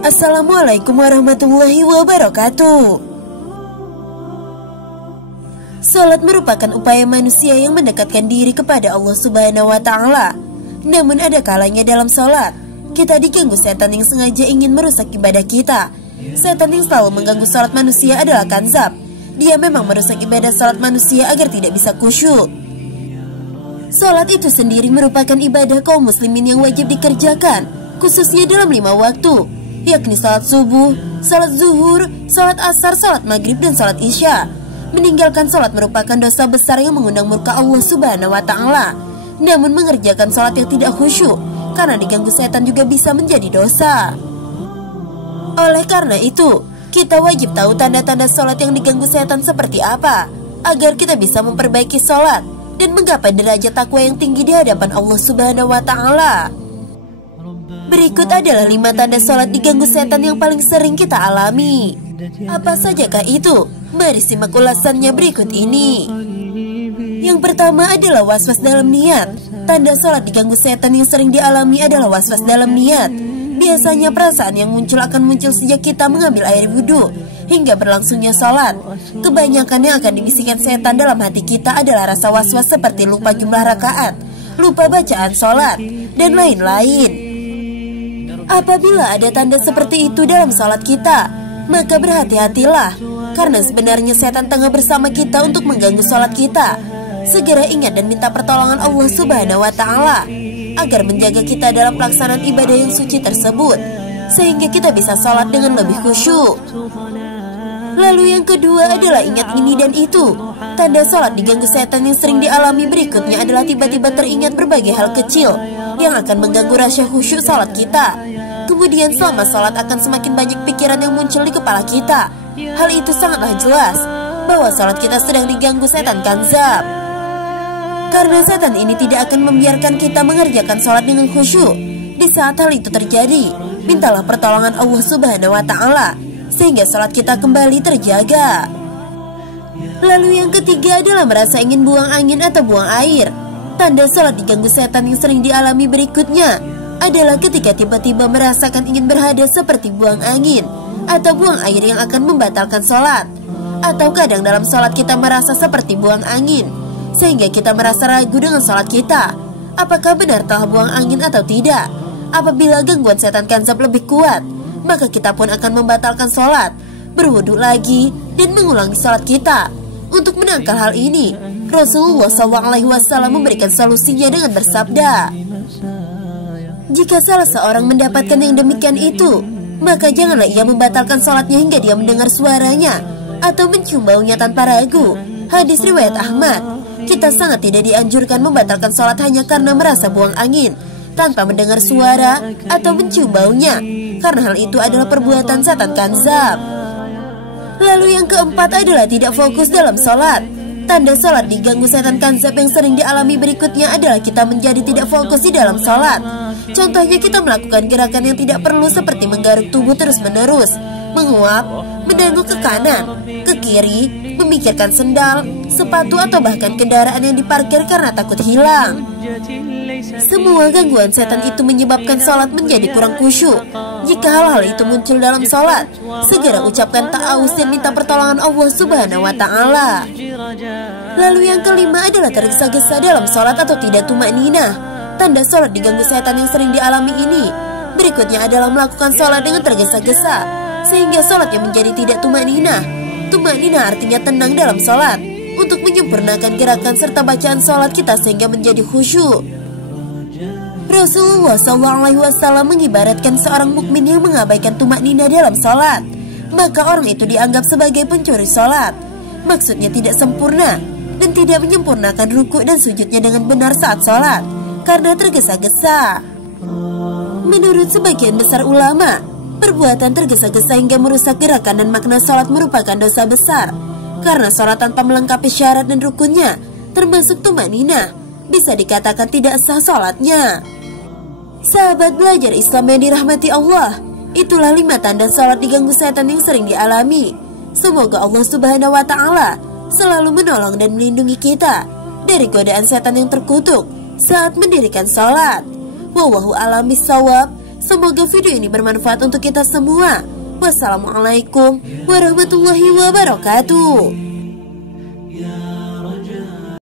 Assalamualaikum warahmatullahi wabarakatuh. Salat merupakan upaya manusia yang mendekatkan diri kepada Allah Subhanahu wa Ta'ala. Namun ada kalanya dalam salat kita diganggu setan yang sengaja ingin merusak ibadah kita. Setan yang selalu mengganggu salat manusia adalah kanzab. Dia memang merusak ibadah salat manusia agar tidak bisa khusyuk. Salat itu sendiri merupakan ibadah kaum muslimin yang wajib dikerjakan, khususnya dalam 5 waktu, yakni salat subuh, salat zuhur, salat asar, salat maghrib, dan salat isya. Meninggalkan salat merupakan dosa besar yang mengundang murka Allah Subhanahu wa Ta'ala. Namun mengerjakan salat yang tidak khusyuk karena diganggu setan juga bisa menjadi dosa. Oleh karena itu, kita wajib tahu tanda-tanda salat yang diganggu setan seperti apa, agar kita bisa memperbaiki salat dan menggapai derajat takwa yang tinggi di hadapan Allah Subhanahu wa Ta'ala. Berikut adalah 5 tanda salat diganggu setan yang paling sering kita alami. Apa sajakah itu? Mari simak ulasannya berikut ini. Yang pertama adalah waswas dalam niat. Tanda salat diganggu setan yang sering dialami adalah waswas dalam niat. Biasanya perasaan yang muncul akan muncul sejak kita mengambil air wudhu hingga berlangsungnya salat. Kebanyakan yang akan dibisikkan setan dalam hati kita adalah rasa waswas seperti lupa jumlah rakaat, lupa bacaan salat, dan lain-lain. Apabila ada tanda seperti itu dalam salat kita, maka berhati-hatilah, karena sebenarnya setan tengah bersama kita untuk mengganggu salat kita. Segera ingat dan minta pertolongan Allah Subhanahu wa Ta'ala agar menjaga kita dalam pelaksanaan ibadah yang suci tersebut, sehingga kita bisa salat dengan lebih khusyuk. Lalu yang kedua adalah ingat ini dan itu. Tanda salat diganggu setan yang sering dialami berikutnya adalah tiba-tiba teringat berbagai hal kecil yang akan mengganggu rasa khusyuk salat kita. Kemudian selama salat akan semakin banyak pikiran yang muncul di kepala kita. Hal itu sangatlah jelas bahwa salat kita sedang diganggu setan kanzab. Karena setan ini tidak akan membiarkan kita mengerjakan salat dengan khusyuk. Di saat hal itu terjadi, mintalah pertolongan Allah Subhanahu wa Ta'ala sehingga salat kita kembali terjaga. Lalu yang ketiga adalah merasa ingin buang angin atau buang air. Tanda salat diganggu setan yang sering dialami berikutnya adalah ketika tiba-tiba merasakan ingin berhadas seperti buang angin atau buang air yang akan membatalkan salat. Atau kadang dalam salat kita merasa seperti buang angin, sehingga kita merasa ragu dengan salat kita, apakah benar telah buang angin atau tidak. Apabila gangguan setan kanzab lebih kuat, maka kita pun akan membatalkan salat, berwudu lagi, dan mengulangi salat kita. Untuk menangkal hal ini, Rasulullah SAW memberikan solusinya dengan bersabda, jika salah seorang mendapatkan yang demikian itu, maka janganlah ia membatalkan salatnya hingga dia mendengar suaranya atau mencium baunya tanpa ragu. Hadis riwayat Ahmad. Kita sangat tidak dianjurkan membatalkan salat hanya karena merasa buang angin, tanpa mendengar suara atau mencium baunya, karena hal itu adalah perbuatan setan kanzab. Lalu yang keempat adalah tidak fokus dalam salat. Tanda salat diganggu setan kanzab yang sering dialami berikutnya adalah kita menjadi tidak fokus di dalam salat. Contohnya kita melakukan gerakan yang tidak perlu seperti menggaruk tubuh terus-menerus, menguap, menangguk ke kanan, ke kiri, memikirkan sendal, sepatu atau bahkan kendaraan yang diparkir karena takut hilang. Semua gangguan setan itu menyebabkan salat menjadi kurang khusyuk. Jika hal-hal itu muncul dalam salat, segera ucapkan ta'awuz dan minta pertolongan Allah Subhanahu wa Ta'ala. Lalu yang kelima adalah tergesa-gesa dalam salat atau tidak tumakninah. Tanda salat diganggu setan yang sering dialami ini berikutnya adalah melakukan salat dengan tergesa-gesa, sehingga salatnya menjadi tidak tumakninah. Tumakninah artinya tenang dalam salat, untuk menyempurnakan gerakan serta bacaan salat kita sehingga menjadi khusyuk. Rasulullah SAW mengibaratkan seorang mukmin yang mengabaikan tumakninah dalam salat, maka orang itu dianggap sebagai pencuri salat. Maksudnya tidak sempurna dan tidak menyempurnakan ruku dan sujudnya dengan benar saat salat karena tergesa-gesa. Menurut sebagian besar ulama, perbuatan tergesa-gesa hingga merusak gerakan dan makna salat merupakan dosa besar, karena salat tanpa melengkapi syarat dan rukunnya, termasuk tumakninah, bisa dikatakan tidak sah salatnya. Sahabat belajar Islam yang dirahmati Allah, itulah 5 tanda salat diganggu setan yang sering dialami. Semoga Allah Subhanahu wa Ta'ala selalu menolong dan melindungi kita dari godaan setan yang terkutuk saat mendirikan salat. Wallahu a'lam bishawab. Semoga video ini bermanfaat untuk kita semua. Wassalamualaikum warahmatullahi wabarakatuh.